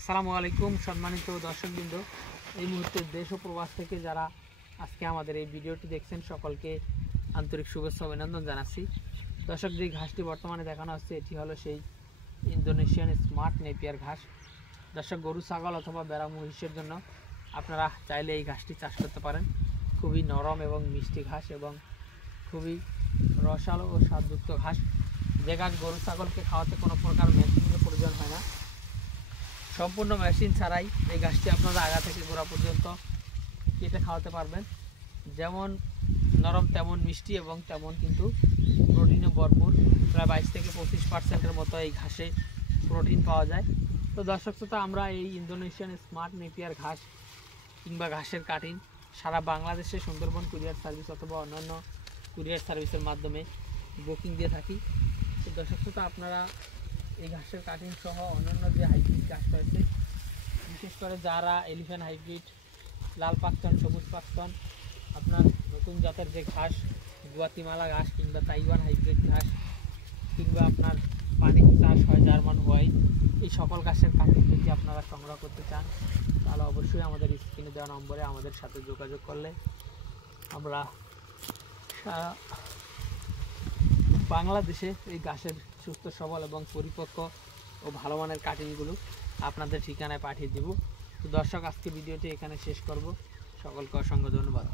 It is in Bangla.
আসসালামু আলাইকুম সম্মানিত দর্শকবৃন্দ, এই মুহূর্তে দেশ ও প্রবাস থেকে যারা আজকে আমাদের এই ভিডিওটি দেখছেন সকলকে আন্তরিক শুভেচ্ছা অভিনন্দন জানাচ্ছি। দর্শক, যে ঘাসটি বর্তমানে দেখানো হচ্ছে এটি হলো সেই ইন্দোনেশিয়ান স্মার্ট নেপিয়ার ঘাস। দর্শক, গরু ছাগল অথবা বেড়া মহিষের জন্য আপনারা চাইলে এই ঘাসটি চাষ করতে পারেন। খুবই নরম এবং মিষ্টি ঘাস এবং খুবই রসালো ও স্বাদযুক্ত ঘাস। যে ঘাস গরু ছাগলকে খাওয়াতে কোনো প্রকার মেশিনের প্রয়োজন হয় না। সম্পূর্ণ মেশিন ছাড়াই এই ঘাসটি আপনারা আগা থেকে গোড়া পর্যন্ত কেটে খাওয়াতে পারবেন। যেমন নরম তেমন মিষ্টি এবং তেমন কিন্তু প্রোটিনও ভরপুর। প্রায় 22 থেকে 25% মতো এই ঘাসে প্রোটিন পাওয়া যায়। তো দর্শক শ্রোতা, আমরা এই ইন্দোনেশিয়ান স্মার্ট নেপিয়ার ঘাস কিংবা ঘাসের কাটিং সারা বাংলাদেশে সুন্দরবন কুরিয়ার সার্ভিস অথবা অন্যান্য কুরিয়ার সার্ভিসের মাধ্যমে বুকিং দিয়ে থাকি। তো দর্শক শ্রোতা, আপনারা এই ঘাসের কাটিং সহ অন্যান্য যে হাইব্রিড ঘাস রয়েছে, বিশেষ করে যারা এলিফ্যান্ট হাইব্রিড, লাল পাকচন, সবুজ পাকচন, আপনার নতুন জাতের যে ঘাস, গুয়াতিমালা ঘাস কিংবা তাইওয়ান হাইব্রিড ঘাস কিংবা আপনার পানি চাষ হয় জার্মান হোয়াইট, এই সকল ঘাসের কাটিং যদি আপনারা সংগ্রহ করতে চান তাহলে অবশ্যই আমাদের স্ক্রিনে দেওয়া নম্বরে আমাদের সাথে যোগাযোগ করলে আমরা সারা বাংলাদেশে এই ঘাসের সুস্থ সবল এবং পরিপক্ক ও ভালো মানের কাটিংগুলো আপনাদের ঠিকানায় পাঠিয়ে দেব। তো দর্শক, আজকে ভিডিওটি এখানে শেষ করব। সকলকে অসংখ্য ধন্যবাদ।